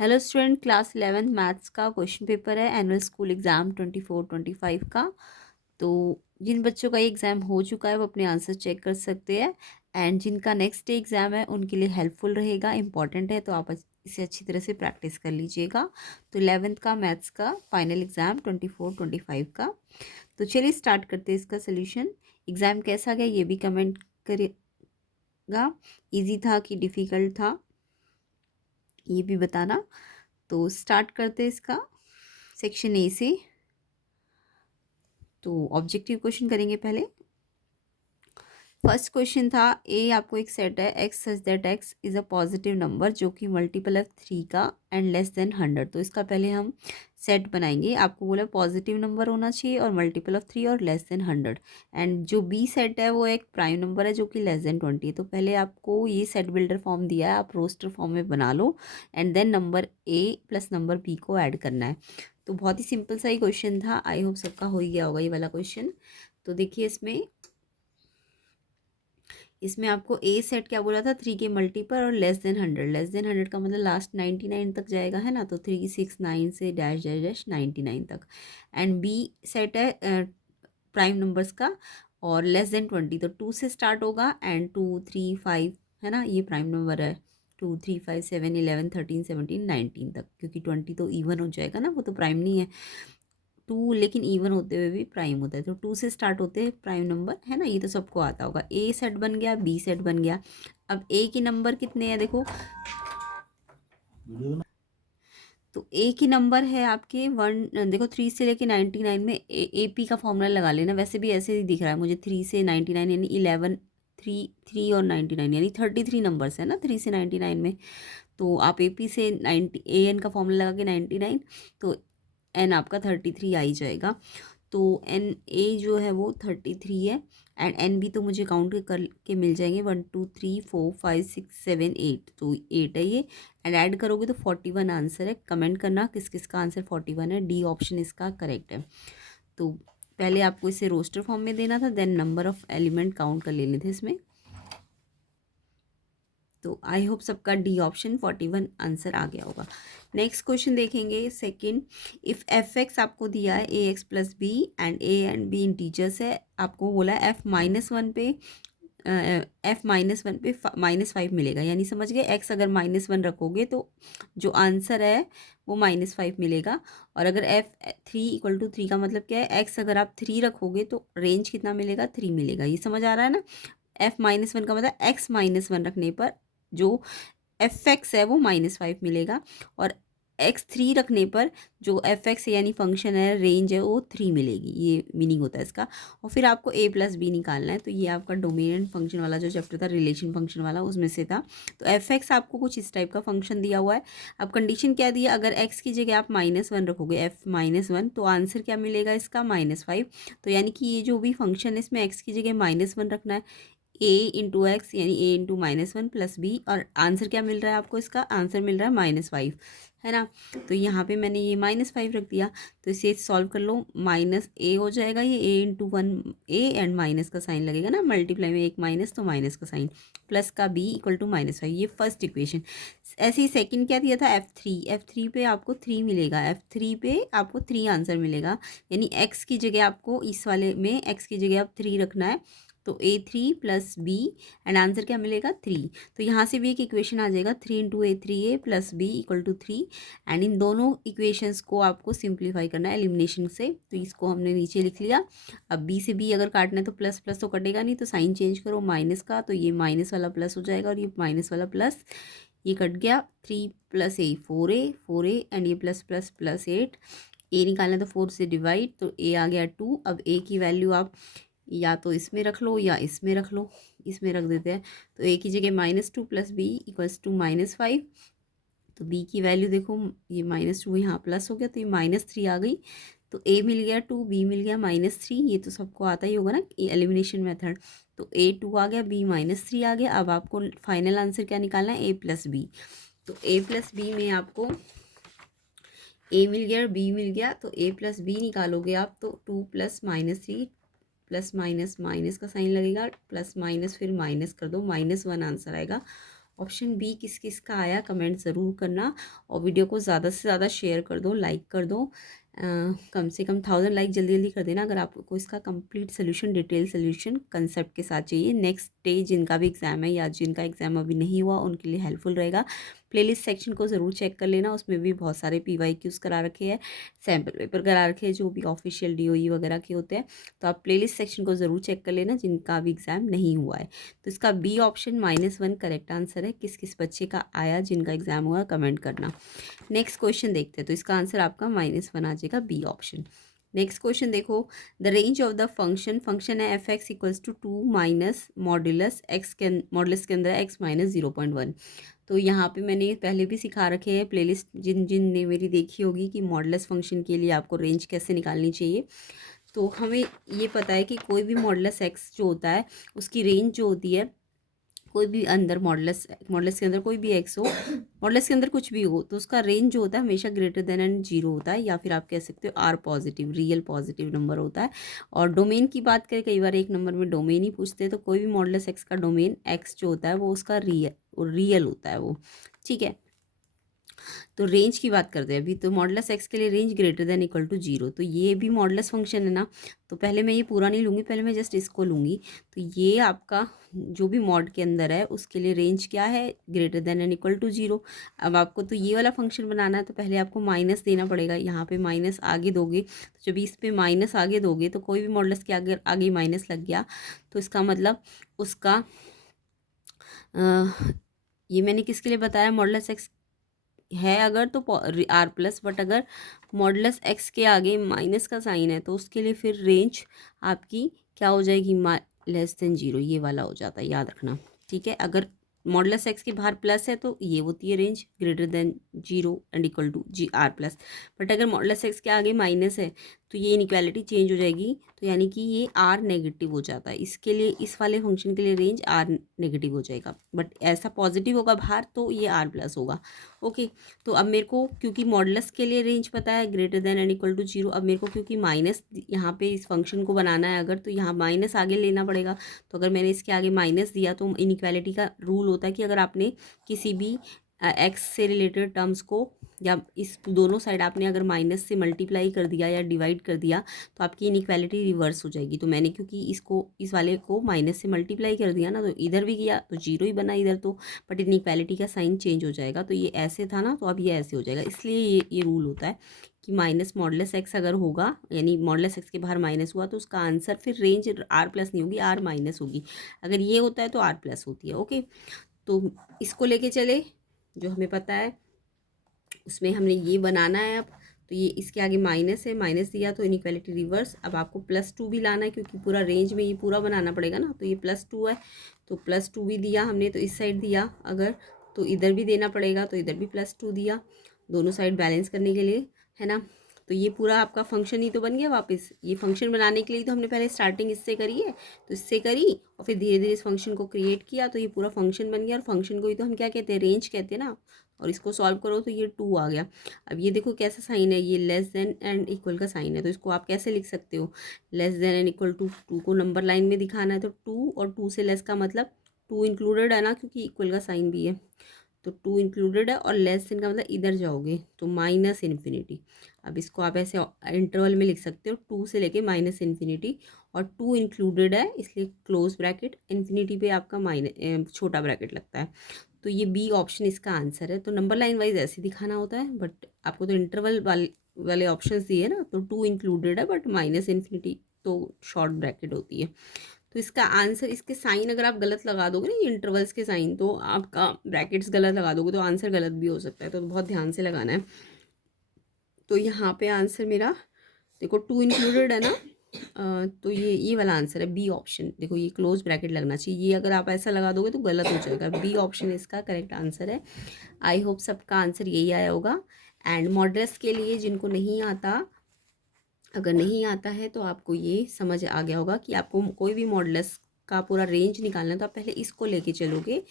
Hello student, class 11 maths का question paper है annual school exam 24-25 का। तो जिन बच्चों का ये एग्ज़ाम हो चुका है वो अपने आंसर चेक कर सकते हैं, एंड जिनका नेक्स्ट डे एग्ज़ाम है उनके लिए हेल्पफुल रहेगा, इंपॉर्टेंट है, तो आप इसे अच्छी तरह से प्रैक्टिस कर लीजिएगा। तो 11th का मैथ्स का फाइनल एग्ज़ाम 24-25 का। तो चलिए स्टार्ट करते हैं इसका सोल्यूशन। एग्ज़ाम कैसा गया ये भी कमेंट करिएगा, ईजी था कि डिफ़िकल्ट था ये भी बताना। तो स्टार्ट करते हैं इसका सेक्शन ए से। तो ऑब्जेक्टिव क्वेश्चन करेंगे पहले। फर्स्ट क्वेश्चन था, ए आपको एक सेट है x such that x is a positive number जो कि मल्टीपल है 3 का एंड लेस देन 100। तो इसका पहले हम सेट बनाएंगे। आपको बोला पॉजिटिव नंबर होना चाहिए और मल्टीपल ऑफ 3 और लेस देन 100, एंड जो बी सेट है वो एक प्राइम नंबर है जो कि लेस देन 20। तो पहले आपको ये सेट बिल्डर फॉर्म दिया है, आप रोस्टर फॉर्म में बना लो, and then number A plus number B को ऐड करना है। तो बहुत ही सिंपल सा ही क्वेश्चन था, आई होप सबका हो ही गया होगा ये वाला क्वेश्चन। तो देखिए इसमें आपको ए सेट क्या बोला था, 3 के मल्टीपल और लेस देन 100। लेस देन 100 का मतलब लास्ट 99 तक जाएगा, है ना। तो 369 से डैश डैश डैश 99 तक। एंड बी सेट है प्राइम नंबर्स का और लेस देन 20, तो 2 से स्टार्ट होगा एंड 2 3 5, है ना, ये प्राइम नंबर है। 2 3 5 7 11 13 17 19 तक, क्योंकि 20 तो इवन हो जाएगा ना, वो तो प्राइम नहीं है। 2 लेकिन इवन होते हुए भी प्राइम होता है, तो 2 से स्टार्ट होते हैं प्राइम नंबर, है ना, ये तो सबको आता होगा। ए सेट बन गया, बी सेट बन गया। अब ए के नंबर कितने हैं देखो, तो ए की नंबर है आपके 1, देखो 3 से लेके 99 में ए पी का फॉर्मूला लगा लेना। वैसे भी ऐसे ही दिख रहा है मुझे, 3 से 99 यानी 11, 3 और 99 यानी 33 नंबर्स है ना 3 से 99 में। तो आप ए पी से 90 ए एन का फॉर्मूला लगा के 99, तो एन आपका 33 आ ही जाएगा। तो एन ए जो है वो 33 है, एंड एन भी तो मुझे काउंट करके मिल जाएंगे, 1 2 3 4 5 6 7 8, तो 8 है ये। एंड ऐड करोगे तो 41 आंसर है। कमेंट करना किस किस का आंसर 41 है, डी ऑप्शन इसका करेक्ट है। तो पहले आपको इसे रोस्टर फॉर्म में देना था, then number of element count कर लेने थे इसमें। तो आई होप सबका डी ऑप्शन 41 आंसर आ गया होगा। नेक्स्ट क्वेश्चन देखेंगे सेकंड। इफ़ एफ एक्स आपको दिया है a x plus b and b integers है, आपको बोला है एफ-1 पे -1 पे -5 मिलेगा, यानी समझ गए। एक्स अगर -1 रखोगे तो जो आंसर है वो -5 मिलेगा। और अगर F3 = 3 का मतलब क्या है, एक्स अगर आप 3 रखोगे तो रेंज कितना मिलेगा, 3 मिलेगा। ये समझ आ रहा है ना। F-1 का मतलब x-1 रखने पर जो एफ एक्स है वो -5 मिलेगा, और x3 रखने पर जो एफ एक्स यानी फंक्शन है, रेंज है, वो 3 मिलेगी। ये मीनिंग होता है इसका। और फिर आपको a प्लस बी निकालना है। तो ये आपका डोमिनेंट फंक्शन वाला जो चैप्टर था, रिलेशन फंक्शन वाला, उसमें से था। तो एफ एक्स आपको कुछ इस टाइप का फंक्शन दिया हुआ है। अब कंडीशन क्या दिया, अगर x की जगह आप -1 रखोगे, f-1, तो आंसर क्या मिलेगा इसका, -5। तो यानी कि ये जो भी फंक्शन है इसमें x की जगह -1 रखना है, a इंटू एक्स यानी a इंटू -1 प्लस बी, और आंसर क्या मिल रहा है आपको, इसका आंसर मिल रहा है -5, है ना। तो यहाँ पे मैंने ये -5 रख दिया। तो इसे सॉल्व कर लो, -a हो जाएगा, ये a into 1 a and minus का साइन लगेगा ना, मल्टीप्लाई में एक माइनस तो माइनस का साइन, प्लस का b = -5। ये फर्स्ट इक्वेशन। ऐसे ही सेकंड क्या दिया था, f3 पे आपको 3 मिलेगा, f3 पे आपको 3 आंसर मिलेगा, यानी x की जगह आपको इस वाले में x की जगह आप 3 रखना है। तो a3 plus b, and answer क्या मिलेगा, 3। तो यहाँ से भी एक इक्वेशन आ जाएगा, 3 × a 3a plus b = 3। And in दोनों इक्वेशंस को आपको सिंप्लीफाई करना है एलिमिनेशन से। तो इसको हमने नीचे लिख लिया। अब b से b अगर काटना है तो प्लस प्लस तो कटेगा नहीं, तो साइन चेंज करो माइनस का, तो ये माइनस वाला प्लस हो जाएगा और ये माइनस वाला प्लस, ये कट गया। 3 + a 4a एंड ये प्लस प्लस प्लस 8, a निकालना है तो 4 से डिवाइड, तो a आ गया 2। अब a की वैल्यू आप या तो इसमें रख लो या इसमें रख लो, इसमें रख देते हैं। तो a की जगह -2 + b = -5। तो b की वैल्यू देखो, ये -2 यहाँ प्लस हो गया, तो ये -3 आ गई। तो a मिल गया 2, b मिल गया -3। ये तो सबको आता ही होगा ना एलिमिनेशन मेथड। तो a 2 आ गया, b -3 आ गया। अब आपको फाइनल आंसर क्या निकालना है, a प्लस बी। तो a प्लस बी में आपको a मिल गया और b मिल गया, तो a प्लस बी निकालोगे आप तो 2 + -3 प्लस माइनस माइनस का साइन लगेगा, प्लस माइनस फिर माइनस कर दो, -1 आंसर आएगा। ऑप्शन बी किस किस का आया कमेंट ज़रूर करना, और वीडियो को ज़्यादा से ज़्यादा शेयर कर दो, लाइक कर दो। कम से कम 1000 लाइक जल्दी जल्दी कर देना अगर आपको इसका complete solution, detail solution concept के साथ चाहिए। नेक्स्ट डे जिनका भी एग्ज़ाम है या जिनका एग्ज़ाम अभी नहीं हुआ उनके लिए हेल्पफुल रहेगा। प्लेलिस्ट सेक्शन को ज़रूर चेक कर लेना, उसमें भी बहुत सारे PYQs करा रखे हैं, सैम्पल पेपर करा रखे हैं जो भी ऑफिशियल DOE वगैरह के होते हैं। तो आप प्लेलिस्ट सेक्शन को ज़रूर चेक कर लेना जिनका भी एग्ज़ाम नहीं हुआ है। तो इसका बी ऑप्शन -1 करेक्ट आंसर है। किस किस बच्चे का आया जिनका एग्ज़ाम हुआ कमेंट करना। नेक्स्ट क्वेश्चन देखते हैं, तो इसका आंसर आपका -1 आ जाएगा, बी ऑप्शन। नेक्स्ट क्वेश्चन देखो, the range of the function है f(x) equals to 2 minus modulus x के मॉड्यूलस के अंदर x माइनस 0.1। तो यहाँ पे मैंने पहले भी सिखा रखे हैं, प्लेलिस्ट जिन जिन ने मेरी देखी होगी कि मॉडुलस फंक्शन के लिए आपको रेंज कैसे निकालनी चाहिए। तो हमें ये पता है कि कोई भी मॉडुलस x जो होता है उसकी रेंज जो होती है, कोई भी अंदर मॉडुलस के अंदर कोई भी x हो, मॉडुलस के अंदर कुछ भी हो, तो उसका रेंज जो होता है हमेशा ग्रेटर देन एंड 0 होता है, या फिर आप कह सकते हो r positive, real positive number होता है। और डोमेन की बात करें, कई बार एक नंबर में डोमेन ही पूछते हैं, तो कोई भी मॉडुलस x का डोमेन x जो होता है वो उसका रियल होता है वो, ठीक है। तो रेंज की बात करते हैं अभी, तो मॉडुलस x के लिए range greater than equal to 0, तो ये भी मॉडुलस फंक्शन है ना। तो पहले मैं ये पूरा नहीं लूँगी, पहले मैं जस्ट इसको लूँगी। तो ये आपका जो भी मॉड के अंदर है उसके लिए रेंज क्या है, greater than and equal to 0। अब आपको तो ये वाला फंक्शन बनाना है, तो पहले आपको माइनस देना पड़ेगा, यहाँ पे माइनस आगे दोगे, तो जब इस पे माइनस आगे दोगे तो कोई भी मॉडुलस के आगे आगे माइनस लग गया तो इसका मतलब उसका ये मैंने किसके लिए बताया, मॉडुलस x है अगर तो r+, बट अगर मॉडुलस x के आगे माइनस का साइन है तो उसके लिए फिर रेंज आपकी क्या हो जाएगी, <<0 ये वाला हो जाता है, याद रखना, ठीक है। अगर मॉडुलस x के बाहर प्लस है तो ये होती है range greater than 0 and equal to r+, but अगर मॉडुलस x के आगे माइनस है तो ये इनइक्वालिटी चेंज हो जाएगी, तो यानी कि ये r नेगेटिव हो जाता है। इसके लिए इस वाले फंक्शन के लिए रेंज r नेगेटिव हो जाएगा, बट ऐसा पॉजिटिव होगा बाहर तो ये r+ होगा, ओके। तो अब मेरे को क्योंकि मॉडुलस के लिए रेंज पता है greater than and equal to 0, अब मेरे को क्योंकि माइनस यहाँ पे इस फंक्शन को बनाना है अगर, तो यहाँ माइनस आगे लेना पड़ेगा। तो अगर मैंने इसके आगे माइनस दिया तो इनइक्वालिटी का रूल होता है कि अगर आपने किसी भी एक्स से रिलेटेड टर्म्स को या इस दोनों साइड आपने अगर माइनस से मल्टीप्लाई कर दिया या डिवाइड कर दिया तो आपकी इनइक्वालिटी रिवर्स हो जाएगी। तो मैंने क्योंकि इसको इस वाले को माइनस से मल्टीप्लाई कर दिया ना, तो इधर भी किया तो 0 ही बना इधर, तो बट इनइक्वालिटी का साइन चेंज हो जाएगा। तो ये ऐसे था ना, तो अब ये ऐसे हो जाएगा। इसलिए ये रूल होता है कि माइनस मॉडुलस x अगर होगा, यानी मॉडुलस x के बाहर माइनस हुआ तो उसका आंसर फिर रेंज r+ नहीं होगी, r- होगी। अगर ये होता है तो r+ होती है, ओके। तो इसको लेके चले, जो हमें पता है उसमें हमने ये बनाना है अब। तो ये इसके आगे माइनस है, माइनस दिया तो इनइक्वालिटी रिवर्स। अब आपको +2 भी लाना है क्योंकि पूरा रेंज में ये पूरा बनाना पड़ेगा ना। तो ये +2 है, तो +2 भी दिया हमने, तो इस साइड दिया अगर, तो इधर भी देना पड़ेगा, तो इधर भी +2 दिया, दोनों साइड बैलेंस करने के लिए, है ना। तो ये पूरा आपका फंक्शन ही तो बन गया वापस। ये फंक्शन बनाने के लिए तो हमने पहले स्टार्टिंग इससे करी है, तो इससे करी और फिर धीरे धीरे इस फंक्शन को क्रिएट किया, तो ये पूरा फंक्शन बन गया। और फंक्शन को ही तो हम क्या कहते हैं, रेंज कहते हैं ना। और इसको सॉल्व करो तो ये 2 आ गया। अब ये देखो कैसा साइन है, ये लेस देन एंड इक्वल का साइन है, तो इसको आप कैसे लिख सकते हो, less than and equal to, 2 को नंबर लाइन में दिखाना है तो 2, और 2 से लेस का मतलब 2 इंक्लूडेड है ना, क्योंकि इक्वल का साइन भी है, तो 2 इंक्लूडेड है। और लेस देन का मतलब इधर जाओगे तो -∞। अब इसको आप ऐसे इंटरवल में लिख सकते हो, 2 से लेके -∞, और 2 इंक्लूडेड है इसलिए क्लोज ब्रैकेट, इन्फिनिटी पे आपका छोटा ब्रैकेट लगता है। तो ये बी ऑप्शन इसका आंसर है। तो नंबर लाइन वाइज ऐसे दिखाना होता है, बट आपको तो इंटरवल वाले ऑप्शंस दिए ना, तो 2 इंक्लूडेड है बट -∞ तो शॉर्ट ब्रैकेट होती है। तो इसका आंसर, इसके साइन अगर आप गलत लगा दोगे ना, ये इंटरवल्स के साइन, तो आपका ब्रैकेट्स गलत लगा दोगे तो आंसर गलत भी हो सकता है, तो बहुत ध्यान से लगाना है। तो यहाँ पे आंसर मेरा देखो 2 इंक्लूडेड है ना, तो ये वाला आंसर है बी ऑप्शन। देखो ये क्लोज ब्रैकेट लगना चाहिए, ये अगर आप ऐसा लगा दोगे तो गलत हो जाएगा। बी ऑप्शन इसका करेक्ट आंसर है। आई होप सबका आंसर यही आया होगा। एंड मॉडल्स के लिए जिनको नहीं आता, अगर नहीं आता है तो आपको ये समझ आ गया होगा कि आपको कोई भी मॉडल्स का पूरा रेंज निकालना है तो आप पहले इसको लेके चलोगे,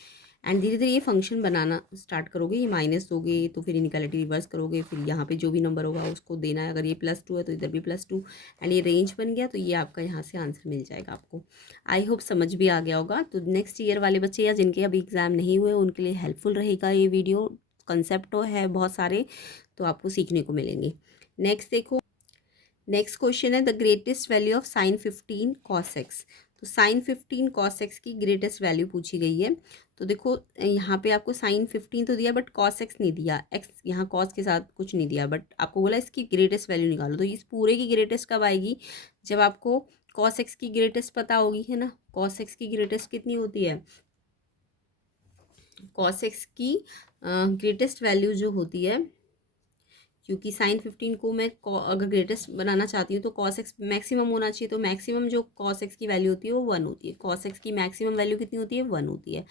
एंड धीरे धीरे ये फंक्शन बनाना स्टार्ट करोगे, ये माइनस दोगे तो फिर इनइक्वालिटी रिवर्स करोगे, फिर यहाँ पे जो भी नंबर होगा उसको देना है, अगर ये +2 है तो इधर भी +2, एंड ये रेंज बन गया तो ये आपका यहाँ से आंसर मिल जाएगा आपको। आई होप समझ भी आ गया होगा। तो नेक्स्ट ईयर वाले बच्चे या जिनके अभी एग्ज़ाम नहीं हुए उनके लिए हेल्पफुल रहेगा ये वीडियो, कंसेप्ट तो है बहुत सारे तो आपको सीखने को मिलेंगे। नेक्स्ट देखो, नेक्स्ट क्वेश्चन है the greatest value of sine 15 cos x. तो साइन 15 कॉस एक्स की ग्रेटेस्ट वैल्यू पूछी गई है। तो देखो यहाँ पे आपको साइन 15 तो दिया बट कॉस एक्स नहीं दिया, एक्स यहाँ कॉस के साथ कुछ नहीं दिया, बट आपको बोला इसकी ग्रेटेस्ट वैल्यू निकालो। तो इस पूरे की ग्रेटेस्ट कब आएगी, जब आपको कॉस एक्स की ग्रेटेस्ट पता होगी, है ना। कॉस एक्स की ग्रेटेस्ट कितनी होती है, कॉस एक्स की ग्रेटेस्ट वैल्यू जो होती है, क्योंकि साइन 15 को मैं अगर ग्रेटेस्ट बनाना चाहती हूँ तो कॉस एक्स मैक्सिमम होना चाहिए, तो मैक्सिमम जो कॉस एक्स की वैल्यू होती है वो 1 होती है। कॉस एक्स की मैक्सिमम वैल्यू कितनी होती है, 1 होती है।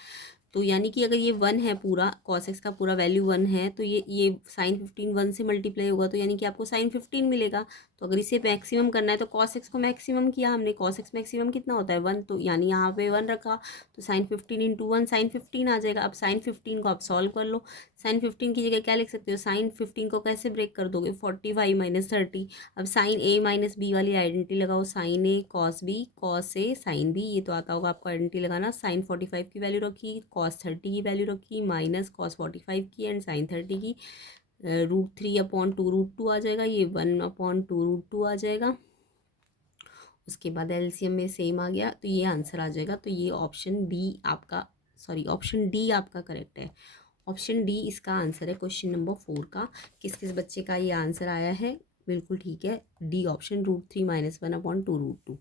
तो यानी कि अगर ये 1 है, पूरा कॉस एक्स का पूरा वैल्यू 1 है, तो ये साइन 15 1 से मल्टीप्लाई होगा, तो यानी कि आपको साइन 15 मिलेगा। तो अगर इसे मैक्सिमम करना है तो कॉस एक्स को मैक्सिमम किया हमने, कॉस एक्स मैक्सिमम कितना होता है 1, तो यानी यहाँ पे 1 रखा, तो साइन 15 इंटू 1 साइन 15 आ जाएगा। अब साइन 15 को आप सॉल्व कर लो, साइन 15 की जगह क्या लिख सकते हो, साइन 15 को कैसे ब्रेक कर दोगे, 45 माइनस 30। अब साइन ए माइनस बी वाली आइडेंटिटी लगाओ, sign A cos B, cos A sine B, ये तो आता होगा आपको आइडेंटिटी लगाना। साइन 45 की वैल्यू रखी, कॉस 30 की वैल्यू रखी, माइनस कॉस 45 की एंड साइन 30 की, √3/2 आ जाएगा, ये 1/2 आ जाएगा। उसके बाद एलसीएम में सेम आ गया तो ये आंसर आ जाएगा। तो ये ऑप्शन बी आपका, सॉरी ऑप्शन डी आपका करेक्ट है। ऑप्शन डी इसका आंसर है क्वेश्चन नंबर 4 का। किस किस बच्चे का ये आंसर आया है, बिल्कुल ठीक है, डी ऑप्शन √3 - 1/2 √2।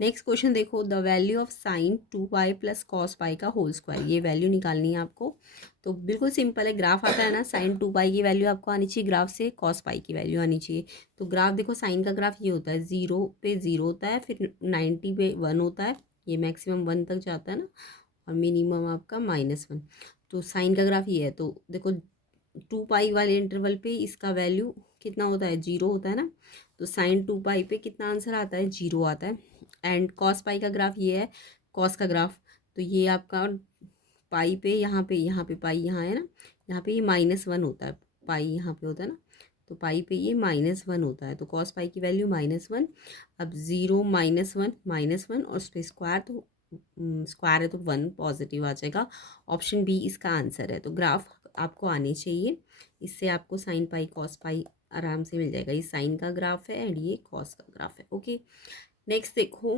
नेक्स्ट क्वेश्चन देखो, the value of sine 2y + cos पाई का होल स्क्वायर, ये वैल्यू निकालनी है आपको। तो बिल्कुल सिंपल है, ग्राफ आता है ना, साइन 2y की वैल्यू आपको आनी चाहिए ग्राफ से, cos पाई की वैल्यू आनी चाहिए। तो ग्राफ देखो, साइन का ग्राफ ये होता है, 0 पे 0 होता है, फिर 90 पे 1 होता है, ये मैक्सिमम 1 तक जाता है ना, और मिनिमम आपका -1। तो साइन का ग्राफ ये है। तो देखो 2 पाई वाले इंटरवल पे इसका वैल्यू कितना होता है, 0 होता है ना। तो साइन 2 पाई पे कितना आंसर आता है, 0 आता है। एंड कॉस पाई का ग्राफ ये है, कॉस का ग्राफ, तो ये आपका पाई पे यहाँ पे पाई यहाँ है ना, यहाँ पे ये -1 होता है, पाई यहाँ पे होता है ना, तो पाई पे ये -1 होता है। तो कॉस पाई की वैल्यू -1। अब 0 -1 और उस पर स्क्वायर, तो स्क्वायर है तो 1 पॉजिटिव आ जाएगा। ऑप्शन बी इसका आंसर है। तो ग्राफ आपको आने चाहिए, इससे आपको साइन पाई कॉस पाई आराम से मिल जाएगा। ये साइन का ग्राफ है एंड ये कॉस का ग्राफ है। ओके, नेक्स्ट देखो,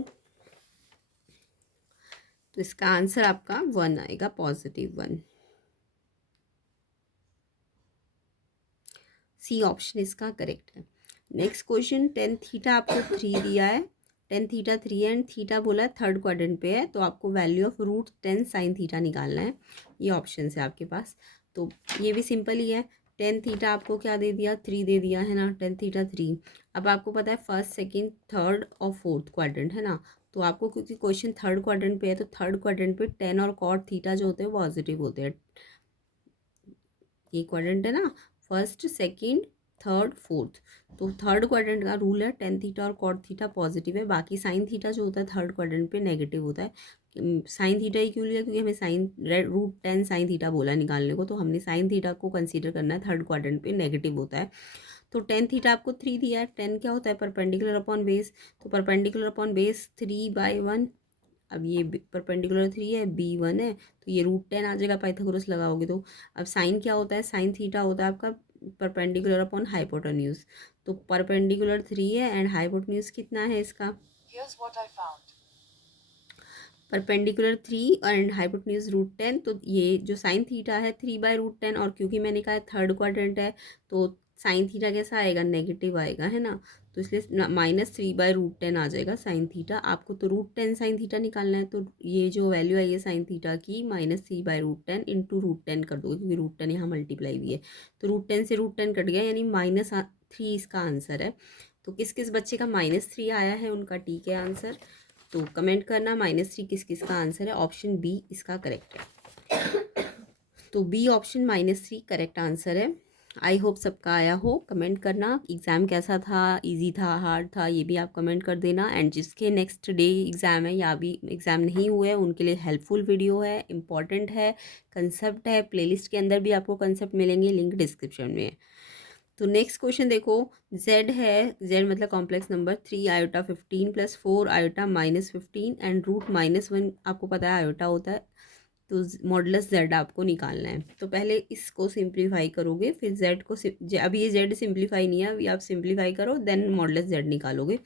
तो इसका आंसर आपका 1 आएगा, +1। सी ऑप्शन इसका करेक्ट है। नेक्स्ट क्वेश्चन, टेन थीटा आपको 3 दिया है, टेन थीटा 3 एंड थीटा बोला है थर्ड क्वाड्रेंट पे है, तो आपको वैल्यू ऑफ √10 साइन थीटा निकालना है। ये ऑप्शन है आपके पास, तो ये भी सिंपल ही है। टेन थीटा आपको क्या दे दिया, 3 दे दिया है ना, टेन थीटा 3। अब आपको पता है फर्स्ट सेकेंड थर्ड और फोर्थ क्वाड्रेंट है ना, तो आपको क्योंकि क्वेश्चन थर्ड क्वाड्रेंट पे है, तो थर्ड क्वाड्रेंट पे टेन और कॉट थीटा जो होते हैं पॉजिटिव होते हैं। ये क्वाड्रेंट है ना, फर्स्ट सेकंड थर्ड फोर्थ, तो थर्ड क्वाड्रेंट का रूल है टेन थीटा और कॉट थीटा पॉजिटिव है, बाकी साइन थीटा जो होता है थर्ड क्वाड्रेंट पे नेगेटिव होता है। साइन थीटा ही क्यों लिया, क्योंकि हमें साइन √10 साइन थीटा बोला निकालने को, तो हमने साइन थीटा को कंसीडर करना है, थर्ड क्वाड्रेंट पे नेगेटिव होता है। तो टेन थीटा आपको 3 दिया है, टेन क्या होता है, परपेंडिकुलर अपॉन बेस, तो परपेंडिकुलर अपॉन बेस 3/1। अब ये परपेंडिकुलर 3 है, B1 है, तो ये √10 आ जाएगा पाइथागोरस लगाओगे तो। अब साइन क्या होता है, साइन थीटा होता है आपका परपेंडिकुलर अपॉन हाइपोटेन्यूज, तो परपेंडिकुलर 3 है एंड हाइपोटेन्यूज कितना है इसका, परपेंडिकुलर 3 एंड हाइपोटेन्यूज √10। तो ये जो साइन थीटा है 3/√10, और क्योंकि मैंने कहा है थर्ड क्वाड्रेंट है, तो साइन थीटा कैसा आएगा, नेगेटिव आएगा, है ना, तो इसलिए -3/√10 आ जाएगा साइन थीटा। आपको तो √10 साइन थीटा निकालना है, तो ये जो वैल्यू आई है साइन थीटा की -3/√10 इंटू √10 कर दोगे, क्योंकि √10 यहाँ मल्टीप्लाई भी है, तो √10 से √10 कट गया, यानी -3 इसका आंसर है। तो किस किस बच्चे का -3 आया है उनका ठीक है आंसर, तो कमेंट करना -3 किस किस का आंसर है। ऑप्शन बी इसका करेक्ट है, तो बी ऑप्शन -3 करेक्ट आंसर है। आई होप सबका आया हो। कमेंट करना एग्ज़ाम कैसा था, इजी था, हार्ड था, ये भी आप कमेंट कर देना। एंड जिसके नेक्स्ट डे एग्ज़ाम है या अभी एग्ज़ाम नहीं हुए हैं उनके लिए हेल्पफुल वीडियो है, इंपॉर्टेंट है, कंसेप्ट है। प्लेलिस्ट के अंदर भी आपको कंसेप्ट मिलेंगे, लिंक डिस्क्रिप्शन में है। तो नेक्स्ट क्वेश्चन देखो, जेड है, जेड मतलब complex number 3i15 + 4i-15 and √-1 आपको पता है आयोटा होता है। तो मॉडुलस जेड आपको निकालना है। तो पहले इसको सिंप्लीफाई करोगे, फिर जेड को अभी ये जेड सिंप्लीफाई नहीं है, अभी आप सिंप्लीफाई करो देन मॉडुलस जेड निकालोगे।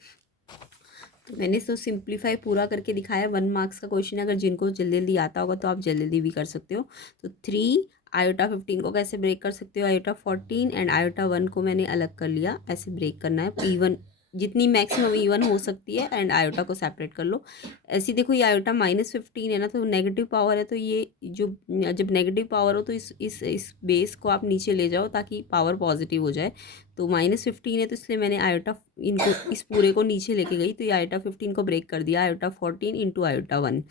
तो मैंने इसको सिंप्लीफाई पूरा करके दिखाया। 1 मार्क्स का क्वेश्चन है, अगर जिनको जल्दी जल्दी आता होगा तो आप जल्दी जल्दी भी कर सकते हो। तो 3i-15 को कैसे ब्रेक कर सकते हो, i-14 एंड i-1 को मैंने अलग कर लिया, ऐसे ब्रेक करना है। इवन जितनी मैक्सिमम इवन हो सकती है एंड आयोटा को सेपरेट कर लो। ऐसे देखो ये आयोटा -15 है ना, तो नेगेटिव पावर है, तो ये जो जब नेगेटिव पावर हो तो इस बेस को आप नीचे ले जाओ ताकि पावर पॉजिटिव हो जाए। तो -15 है तो इसलिए मैंने आयोटा इनको इस पूरे को नीचे लेके गई, तो ये i-15 को ब्रेक कर दिया, i-14 इंटू i-1।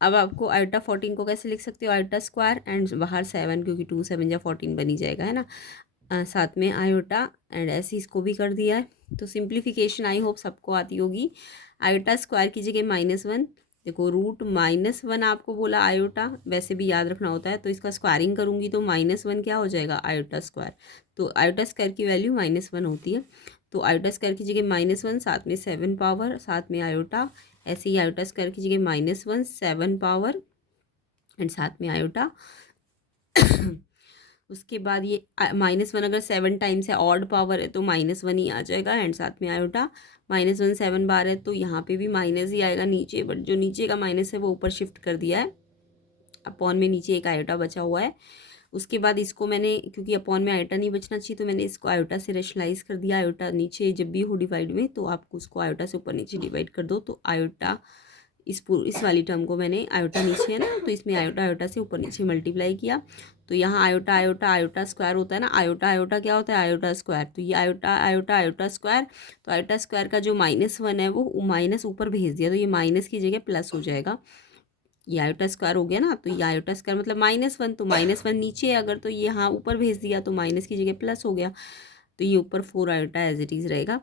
अब आपको i-14 को कैसे लिख सकते हो, i² एंड बाहर 7, क्योंकि 2 7 जा 14 बनी जाएगा, है ना। साथ में आयोटा एंड ऐसे इसको भी कर दिया है। तो सिंप्लीफिकेशन आई होप सबको आती होगी। आयोटा स्क्वायर की जगह -1, देखो √-1 आपको बोला आयोटा, वैसे भी याद रखना होता है। तो इसका स्क्वायरिंग करूँगी तो -1 क्या हो जाएगा, आयोटा स्क्वायर। तो आयोटा स्क्वायर की वैल्यू -1 होती है। तो आयोटा स्क्वायर की जगह -1, साथ में 7 पावर, साथ में आयोटा। ऐसे ही आयोटा स्क्वायर की जगह -1 7 पावर एंड साथ में आयोटा। उसके बाद ये -1 अगर 7 टाइम्स है, ऑड पावर है, तो -1 ही आ जाएगा एंड साथ में आयोटा। -1 7 बार है तो यहाँ पे भी माइनस ही आएगा नीचे, बट जो नीचे का माइनस है वो ऊपर शिफ्ट कर दिया है। अपॉन में नीचे एक आयोटा बचा हुआ है। उसके बाद इसको मैंने, क्योंकि अपॉन में आयोटा नहीं बचना चाहिए, तो मैंने इसको आयोटा से रेशनलाइज कर दिया। आयोटा नीचे जब भी हो डिवाइड में तो आपको उसको आयोटा से ऊपर नीचे डिवाइड कर दो, तो आयोटा इस वाली टर्म को मैंने, आयोटा नीचे है ना तो इसमें आयोटा आयोटा से ऊपर नीचे मल्टीप्लाई किया। तो यहाँ आयोटा आयोटा आयोटा स्क्वायर होता है ना, आयोटा आयोटा क्या होता है, आयोटा स्क्वायर। तो ये आयोटा आयोटा आयोटा स्क्वायर, तो आयोटा स्क्वायर का जो -1 है वो माइनस ऊपर भेज दिया, तो ये माइनस की जगह प्लस हो जाएगा। ये आयोटा स्क्वायर हो गया ना, तो ये आयोटा स्क्वायर मतलब -1, तो -1 नीचे है अगर, तो ये यहाँ ऊपर भेज दिया तो माइनस की जगह प्लस हो गया। तो ये ऊपर 4 आयोटा एज इट इज़ रहेगा।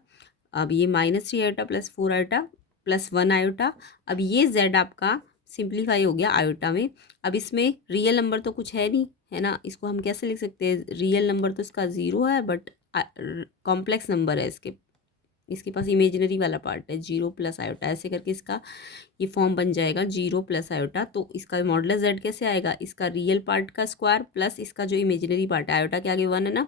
अब ये -3 आयोटा + 4 आयोटा + 1 आयोटा। अब ये z आपका सिंप्लीफाई हो गया आयोटा में। अब इसमें रियल नंबर तो कुछ है नहीं, है ना। इसको हम कैसे लिख सकते हैं, रियल नंबर तो इसका 0 है, बट कॉम्प्लेक्स नंबर है इसके पास इमेजिनरी वाला पार्ट है, 0 + आयोटा, ऐसे करके इसका ये फॉर्म बन जाएगा 0 + आयोटा। तो इसका मॉडुलस जेड कैसे आएगा, इसका रियल पार्ट का स्क्वायर प्लस इसका जो इमेजिनरी पार्ट है, आयोटा के आगे 1 है ना,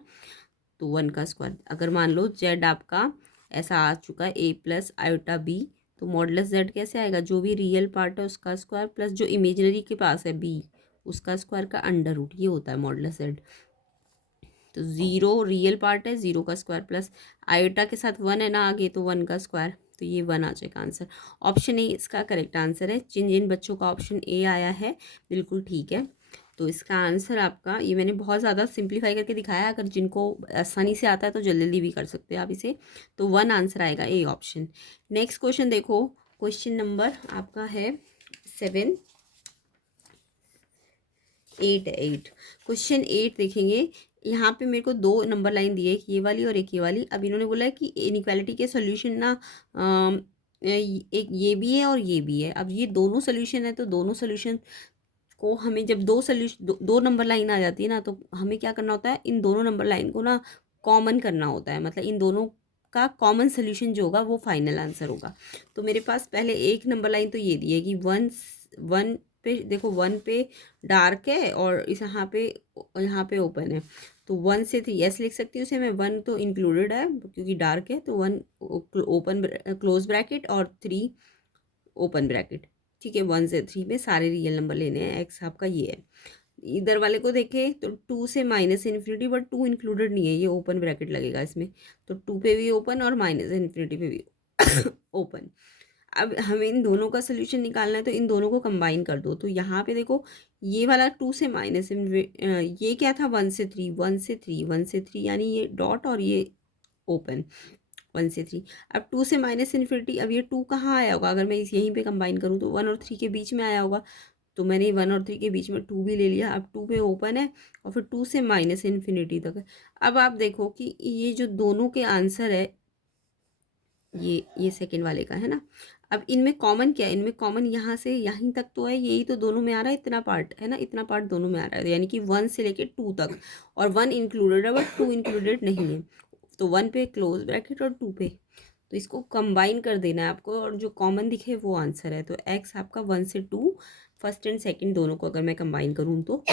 तो 1 का स्क्वायर। अगर मान लो जेड आपका ऐसा आ चुका है a+i-b, तो मॉडुलस जेड कैसे आएगा, जो भी रियल पार्ट है उसका स्क्वायर प्लस जो इमेजिनरी के पास है b उसका स्क्वायर का अंडर रूट, ये होता है मॉडुलस जेड। तो 0 रियल पार्ट है, 0 का स्क्वायर प्लस आयोटा के साथ 1 है ना आगे, तो 1 का स्क्वायर, तो ये 1 आ जाएगा आंसर। ऑप्शन ए इसका करेक्ट आंसर है। जिन जिन बच्चों का ऑप्शन ए आया है बिल्कुल ठीक है। तो इसका आंसर आपका, ये मैंने बहुत ज़्यादा सिंप्लीफाई करके दिखाया है, अगर जिनको आसानी से आता है तो जल्दी जल्दी भी कर सकते हैं आप इसे। तो 1 आंसर आएगा ए ऑप्शन। नेक्स्ट क्वेश्चन देखो, क्वेश्चन नंबर आपका है 7 8 क्वेश्चन 8 देखेंगे। यहाँ पे मेरे को 2 नंबर लाइन दी है, एक ये वाली और एक ये वाली। अब इन्होंने बोला है कि इनइक्वालिटी के सॉल्यूशन ना एक ये भी है और ये भी है। अब ये दोनों सॉल्यूशन है, तो दोनों सॉल्यूशन को हमें जब दो नंबर लाइन आ जाती है ना, तो हमें क्या करना होता है, इन दोनों नंबर लाइन को ना कॉमन करना होता है, मतलब इन दोनों का कॉमन सोल्यूशन जो होगा वो फाइनल आंसर होगा। तो मेरे पास पहले एक नंबर लाइन तो ये दी है कि 1 पे देखो, 1 पे डार्क है और इस यहाँ पे ओपन है। तो 1 से 3 ऐसे लिख सकती हूँ उसे मैं, 1 तो इंक्लूडेड है क्योंकि डार्क है, तो 1 ओपन क्लोज ब्रैकेट और 3 ओपन ब्रैकेट। ठीक है, 1 से 3 में सारे रियल नंबर लेने हैं, एक्स आपका ये है। इधर वाले को देखें तो 2 से -∞, बट 2 इंक्लूडेड नहीं है, ये ओपन ब्रैकेट लगेगा इसमें। तो 2 पे भी ओपन और -∞ पे भी ओपन। अब हमें इन दोनों का सोल्यूशन निकालना है, तो इन दोनों को कंबाइन कर दो। तो यहाँ पे देखो, ये वाला 2 से माइनस, ये क्या था, 1 से 3 1 से 3 1 से 3, यानी ये डॉट और ये ओपन 1 से 3। अब 2 से -∞, अब ये 2 कहाँ आया होगा, अगर मैं इस यहीं पे कंबाइन करूँ तो 1 और 3 के बीच में आया होगा। तो मैंने 1 और 3 के बीच में 2 भी ले लिया। अब 2 पे ओपन है और फिर 2 से माइनस इन्फिनिटी तक है। अब आप देखो कि ये जो दोनों के आंसर है, ये सेकंड वाले का है ना। अब इनमें कॉमन क्या है, इनमें कॉमन यहाँ से यहीं तक तो है, यही तो दोनों में आ रहा है, इतना पार्ट है ना, इतना पार्ट दोनों में आ रहा है, यानी कि 1 से लेके 2 तक, और 1 इंक्लूडेड है बट 2 इंक्लूडेड नहीं है। तो 1 पे क्लोज ब्रैकेट और 2 पे, तो इसको कंबाइन कर देना है आपको, और जो कॉमन दिखे वो आंसर है। तो एक्स आपका 1 से 2 फर्स्ट एंड सेकंड दोनों को अगर मैं कंबाइन करूँ तो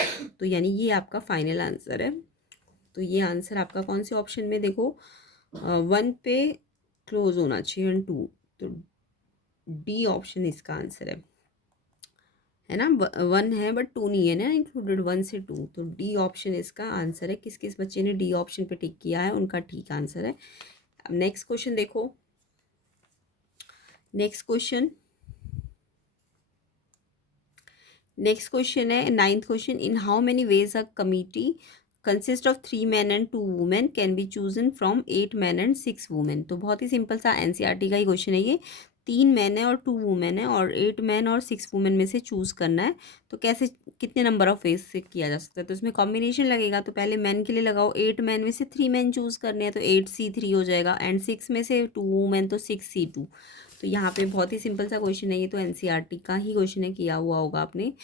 यानी ये आपका फाइनल आंसर है। तो ये आंसर आपका कौन से ऑप्शन में, देखो 1 पे क्लोज होना चाहिए एंड 2, तो डी ऑप्शन इसका आंसर है ना। 1 है बट 2 नहीं है ना इंक्लूडेड, 1 से 2, तो डी ऑप्शन इसका आंसर है। किस किस बच्चे ने डी ऑप्शन पे टिक किया है उनका ठीक आंसर है। अब नेक्स्ट क्वेश्चन देखो, नेक्स्ट क्वेश्चन है 9th question. In how many ways a committee consist of 3 men and 2 women can be chosen from 8 men and 6 women। तो बहुत ही सिंपल सा एनसीईआरटी का ही क्वेश्चन है ये। 3 मैन है और 2 वुमेन है और 8 मैन और 6 वुमेन में से चूज़ करना है। तो कैसे, कितने नंबर ऑफ वेज से किया जा सकता है, तो इसमें कॉम्बिनेशन लगेगा। तो पहले मैन के लिए लगाओ, 8 मैन में से 3 मैन चूज़ करने हैं तो 8C3 हो जाएगा, एंड 6 में से 2 वुमेन तो 6C2। तो यहाँ पे बहुत ही सिंपल सा क्वेश्चन है ये, तो एनसीईआरटी का ही क्वेश्चन है, किया हुआ होगा आपने।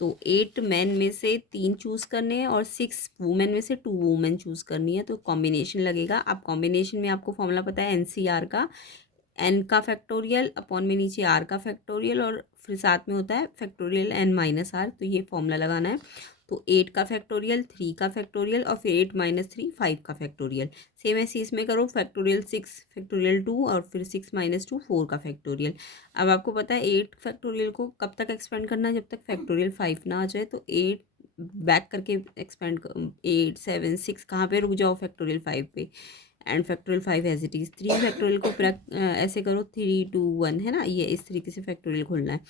तो 8 मैन में से 3 चूज़ करने हैं और 6 वुमेन में से 2 वुमेन चूज़ करनी है, तो कॉम्बिनेशन लगेगा। अब कॉम्बिनेशन में आपको फॉर्मूला पता है एनसीआर का, एन का फैक्टोरियल अपॉन में नीचे आर का फैक्टोरियल, और फिर साथ में होता है फैक्टोरियल एन माइनस आर। तो ये फॉर्मूला लगाना है। तो 8 का फैक्टोरियल, 3 का फैक्टोरियल, और फिर 8 माइनस 3 5 का फैक्टोरियल। सेम ऐसे इसमें करो, फैक्टोरियल 6 फैक्टोरियल 2 और फिर 6 माइनस 2 4 का फैक्टोरियल। अब आपको पता है 8 फैक्टोरियल को कब तक एक्सपेंड करना है, जब तक फैक्टोरियल 5 ना आ जाए। तो 8 बैक करके एक्सपेंड, 8 7 6 कहाँ पे रुक जाओ, फैक्टोरियल 5 पे, and factorial 5 as it is. 3 factorial को ऐसे करो 3 2 1 है ना, ये इस तरीके से फैक्टोरियल खोलना है।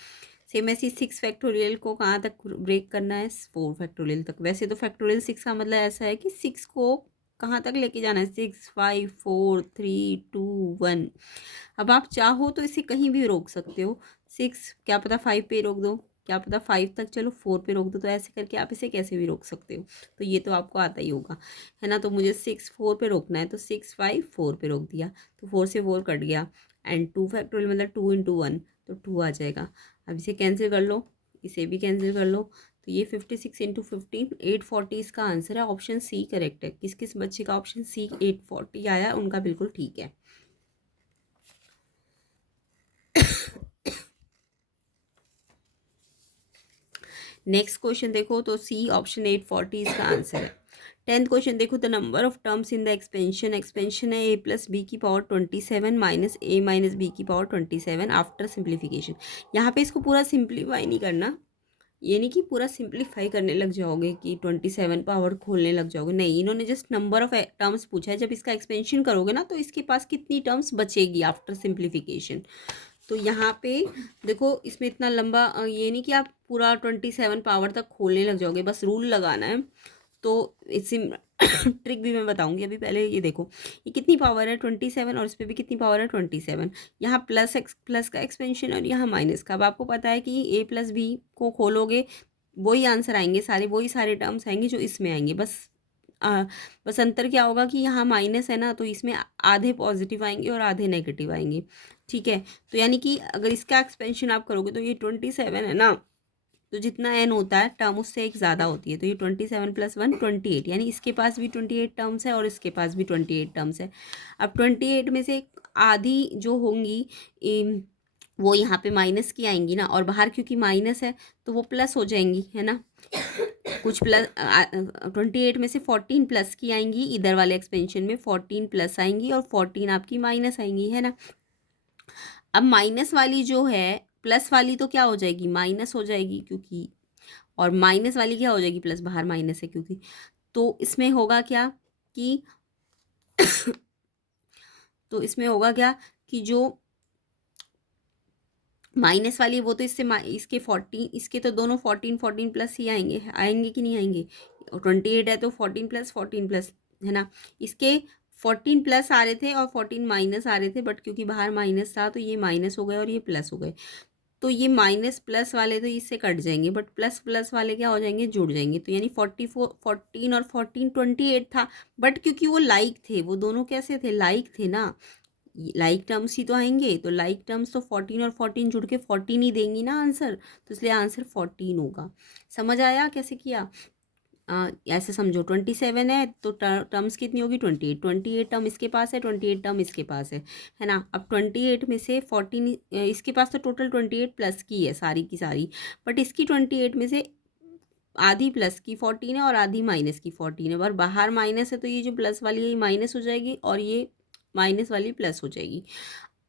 सेम ऐसे 6 फैक्टोरियल को कहाँ तक ब्रेक करना है, 4 फैक्टोरियल तक। वैसे तो फैक्टोरियल 6 का मतलब ऐसा है कि 6 को कहाँ तक लेके जाना है, 6 5 4 3 2 1। अब आप चाहो तो इसे कहीं भी रोक सकते हो, 6 क्या पता 5 पे रोक दो, क्या पता 5 तक चलो 4 पे रोक दो, तो ऐसे करके आप इसे कैसे भी रोक सकते हो। तो ये तो आपको आता ही होगा, है ना। तो मुझे 6 4 पे रोकना है, तो 6 5 4 पे रोक दिया, तो 4 से 4 कट गया, एंड 2 फैक्टोरियल मतलब 2 इंटू 1, तो 2 आ जाएगा। अब इसे कैंसिल कर लो, इसे भी कैंसिल कर लो, तो ये 56 इंटू 15 840 इसका आंसर है। ऑप्शन सी करेक्ट है। किस किस बच्चे का ऑप्शन सी 840 आया उनका बिल्कुल ठीक है। नेक्स्ट क्वेश्चन देखो, तो सी ऑप्शन 840 इसका आंसर है। 10th क्वेश्चन देखो, the number of terms in the expansion, expansion है a प्लस बी की power 27 minus a minus B की पावर 27 आफ्टर सिंप्लीफिकेशन। यहाँ पे इसको पूरा सिंप्लीफाई नहीं करना, ये नहीं कि पूरा सिंप्लीफाई करने लग जाओगे कि 27 पावर खोलने लग जाओगे, नहीं। इन्होंने जस्ट नंबर ऑफ टर्म्स पूछा है। जब इसका एक्सपेंशन करोगे ना, तो इसके पास कितनी टर्म्स बचेगी आफ्टर सिंप्लीफिकेशन। तो यहाँ पे देखो, इसमें इतना लंबा ये नहीं कि आप पूरा 27 पावर तक खोलने लग जाओगे, बस रूल लगाना है। तो इसी ट्रिक भी मैं बताऊंगी। अभी पहले ये देखो, ये कितनी पावर है 27, और इस पर भी कितनी पावर है 27। यहाँ प्लस का एक्सपेंशन और यहाँ माइनस का। अब आपको पता है कि a प्लस बी को खोलोगे वही आंसर आएंगे सारे, वही सारे टर्म्स आएंगे जो इसमें आएंगे। आ, बस अंतर क्या होगा कि यहाँ माइनस है ना, तो इसमें आधे पॉजिटिव आएंगे और आधे नेगेटिव आएंगे, ठीक है। तो यानी कि अगर इसका एक्सपेंशन आप करोगे तो ये 27 है ना, तो जितना n होता है टर्म उससे एक ज़्यादा होती है, तो ये 27 प्लस 1 28, यानी इसके पास भी 28 टर्म्स है और इसके पास भी 28 टर्म्स है। अब 28 में से आधी जो होंगी वो यहाँ पे माइनस की आएंगी ना, और बाहर क्योंकि माइनस है तो वो प्लस हो जाएंगी, है ना। कुछ प्लस 28 में से 14 प्लस की आएंगी, इधर वाले एक्सपेंशन में 14 प्लस आएंगी और 14 आपकी माइनस आएंगी, है ना। अब माइनस वाली जो है, प्लस वाली तो क्या हो जाएगी, माइनस हो जाएगी क्योंकि, और माइनस वाली क्या हो जाएगी, प्लस, बाहर माइनस है क्योंकि। तो इसमें होगा क्या कि तो इसमें होगा क्या कि जो माइनस वाली वो तो इसके 14, इसके तो दोनों 14 14 प्लस ही आएंगे, आएंगे कि नहीं आएंगे। 28 है तो 14 प्लस है ना। इसके 14 प्लस आ रहे थे और 14 माइनस आ रहे थे, बट क्योंकि बाहर माइनस था तो ये माइनस हो गए और ये प्लस हो गए। तो ये माइनस प्लस वाले तो इससे कट जाएंगे, बट प्लस प्लस वाले क्या हो जाएंगे, जुड़ जाएंगे। तो यानी 14 और 14 28 था, बट क्योंकि वो लाइक थे, वो दोनों कैसे थे, लाइक थे ना, लाइक टर्म्स ही तो आएंगे। तो लाइक टर्म्स तो 14 और 14 जुड़ के 14 ही देंगी ना आंसर, तो इसलिए आंसर 14 होगा। समझ आया कैसे किया? ऐसे समझो 27 है तो टर्म्स कितनी होगी, 28। 28 टर्म इसके पास है, 28 टर्म इसके पास है ना। अब 28 में से 14 इसके पास तो टोटल 28 प्लस की है सारी की सारी, बट इसकी 28 में से आधी प्लस की 14 है और आधी माइनस की 14 है, और बाहर माइनस है तो ये जो प्लस वाली है ये माइनस हो जाएगी और ये माइनस वाली प्लस हो जाएगी।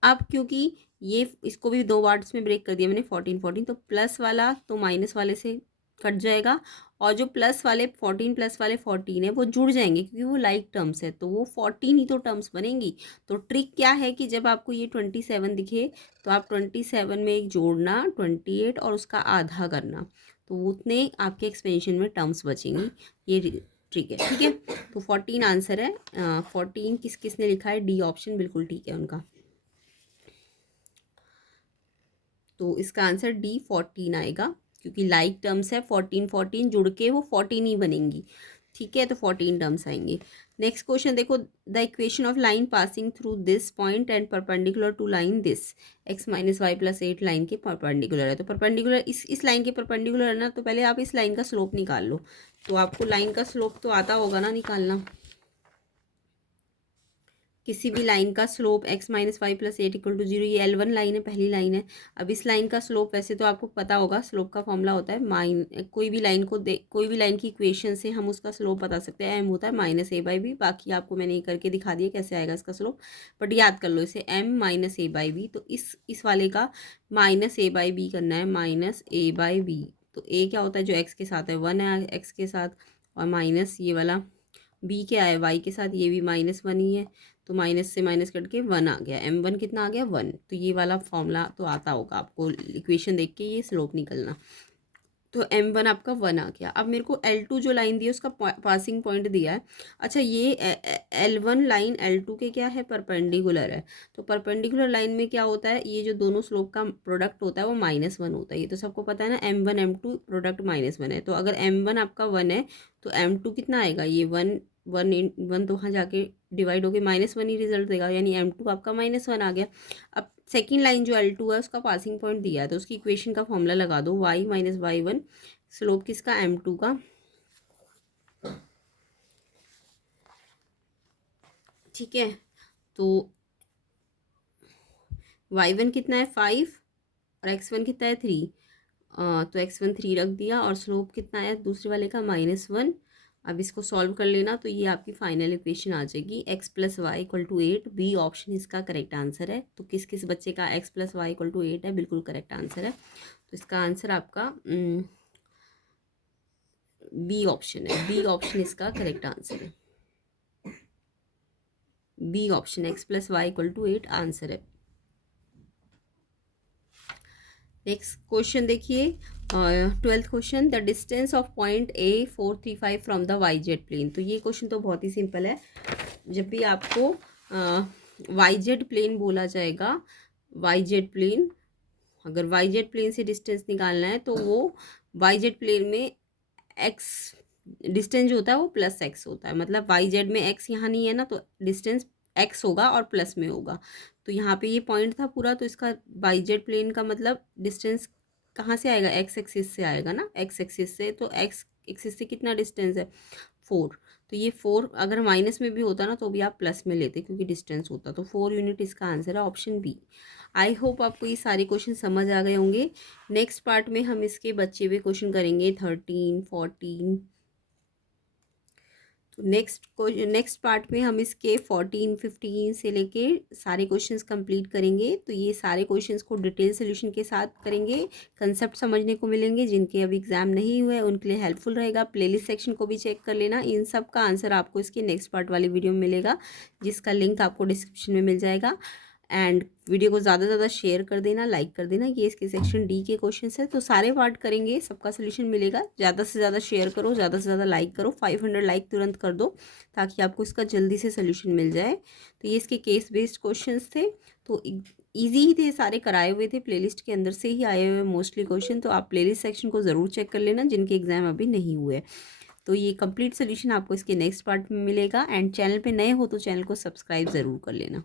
अब क्योंकि ये इसको भी दो पार्ट्स में ब्रेक कर दिया मैंने, 14 14, तो प्लस वाला तो माइनस वाले से कट जाएगा, और जो प्लस वाले 14 प्लस वाले 14 है वो जुड़ जाएंगे क्योंकि वो लाइक टर्म्स है, तो वो 14 ही तो टर्म्स बनेंगी। तो ट्रिक क्या है कि जब आपको ये 27 दिखे तो आप 27 में एक जोड़ना 28 और उसका आधा करना, तो उतने आपके एक्सपेंशन में टर्म्स बचेंगी। ये ट्रिक है, ठीक है। तो 14 आंसर है। 14 किसने लिखा है, डी ऑप्शन, बिल्कुल ठीक है उनका। तो इसका आंसर डी 14 आएगा, क्योंकि लाइक टर्म्स है, 14 14 जुड़ के वो 14 ही बनेंगी, ठीक है। तो 14 टर्म्स आएंगे। नेक्स्ट क्वेश्चन देखो, the equation of line passing through this point and perpendicular to line this, x minus Y plus 8 line के परपेंडिकुलर है। तो परपेंडिकुलर इस लाइन के परपेंडिकुलर है ना, तो पहले आप इस लाइन का स्लोप निकाल लो। तो आपको लाइन का स्लोप तो आता होगा ना निकालना, किसी भी लाइन का slope x minus Y plus 8 equal to 0, ये L1 लाइन है, पहली लाइन है। अब इस लाइन का स्लोप वैसे तो आपको पता होगा, स्लोप का फॉर्मूला होता है कोई भी लाइन को कोई भी लाइन की इक्वेशन से हम उसका स्लोप बता सकते हैं, m होता है माइनस ए बाई बी। बाकी आपको मैंने ये करके दिखा दिया कैसे आएगा इसका स्लोप, बट याद कर लो इसे, m minus A by B. तो इस वाले का माइनस ए बाई बी करना है, माइनस ए बाई बी। तो ए क्या होता है, जो एक्स के साथ है 1 है एक्स के साथ, और माइनस ये वाला बी क्या है वाई के साथ, ये भी -1 ही है। तो माइनस से माइनस कट के 1 आ गया, m1 कितना आ गया 1। तो ये वाला फॉर्मूला तो आता होगा आपको, इक्वेशन देख के ये स्लोप निकलना। तो m1 आपका 1 आ गया। अब मेरे को L2 जो लाइन दी है उसका पासिंग पॉइंट दिया है। अच्छा, ये L1 लाइन L2 के क्या है, परपेंडिकुलर है। तो परपेंडिकुलर लाइन में क्या होता है, ये जो दोनों स्लोप का प्रोडक्ट होता है वो -1 होता है, ये तो सबको पता है ना। m1 m2 प्रोडक्ट -1 है, तो अगर m1 आपका 1 है तो m2 कितना आएगा, ये 1 1 1 तो वहाँ जाके डिवाइड होके -1 ही रिजल्ट देगा, यानी m2 आपका -1 आ गया। अब सेकेंड लाइन जो L2 है उसका पासिंग पॉइंट दिया है, तो उसकी इक्वेशन का फॉर्मूला लगा दो, y माइनस y1, स्लोप किसका, m2 का, ठीक है। तो y1 कितना है 5 और x1 कितना है 3, तो x1 3 रख दिया, और स्लोप कितना है दूसरे वाले का -1। अब इसको सॉल्व कर लेना, तो ये आपकी फाइनल इक्वेशन आ जाएगी, x plus Y equal to 8। B option इसका करेक्ट आंसर है। तो किस किस बच्चे का x plus Y equal to 8 है, बिल्कुल करेक्ट आंसर है। तो इसका आंसर आपका बी ऑप्शन है, बी ऑप्शन इसका करेक्ट आंसर है। B option x plus Y equal to 8 answer है। नेक्स्ट क्वेश्चन देखिए, 12th question, the distance of point A435 from the Y Z plane. तो ये क्वेश्चन तो बहुत ही सिंपल है। जब भी आपको वाई जेड प्लेन बोला जाएगा, वाई जेड प्लेन, अगर वाई जेड प्लेन से डिस्टेंस निकालना है तो वो वाई जेड प्लेन में एक्स डिस्टेंस जो होता है वो प्लस एक्स होता है, मतलब वाई जेड में एक्स यहाँ नहीं है ना, तो डिस्टेंस एक्स होगा और प्लस में होगा। तो यहाँ पे ये पॉइंट था पूरा, तो इसका वाई जेड प्लेन का मतलब डिस्टेंस कहाँ से आएगा, एक्स एक्सिस से आएगा ना, एक्स एक्सिस से। तो एक्स एक्सिस से कितना डिस्टेंस है 4, तो ये 4 अगर माइनस में भी होता ना तो भी आप प्लस में लेते क्योंकि डिस्टेंस होता, तो 4 यूनिट इसका आंसर है, ऑप्शन बी। आई होप आपको ये सारे क्वेश्चन समझ आ गए होंगे। नेक्स्ट पार्ट में हम इसके बचे हुए क्वेश्चन करेंगे 13 14। तो नेक्स्ट पार्ट में हम इसके 14 15 से लेके सारे क्वेश्चंस कंप्लीट करेंगे। तो ये सारे क्वेश्चंस को डिटेल सोल्यूशन के साथ करेंगे, कंसेप्ट समझने को मिलेंगे। जिनके अभी एग्जाम नहीं हुए उनके लिए हेल्पफुल रहेगा। प्लेलिस्ट सेक्शन को भी चेक कर लेना, इन सब का आंसर आपको इसके नेक्स्ट पार्ट वाली वीडियो में मिलेगा, जिसका लिंक आपको डिस्क्रिप्शन में मिल जाएगा। एंड वीडियो को ज़्यादा से ज़्यादा शेयर कर देना, लाइक कर देना। ये इसके सेक्शन डी के क्वेश्चंस है, तो सारे पार्ट करेंगे, सबका सोल्यूशन मिलेगा। ज़्यादा से ज़्यादा शेयर करो, ज़्यादा से ज़्यादा लाइक करो, 500 लाइक तुरंत कर दो ताकि आपको इसका जल्दी से सोल्यूशन मिल जाए। तो ये इसके केस बेस्ड क्वेश्चंस थे, तो ईजी ही थे, सारे कराए हुए थे, प्लेलिस्ट के अंदर से ही आए हुए मोस्टली क्वेश्चन। तो आप प्लेलिस्ट सेक्शन को ज़रूर चेक कर लेना जिनके एग्ज़ाम अभी नहीं हुए। तो ये कंप्लीट सोल्यूशन आपको इसके नेक्स्ट पार्ट में मिलेगा। एंड चैनल पे नए हो तो चैनल को सब्सक्राइब ज़रूर कर लेना।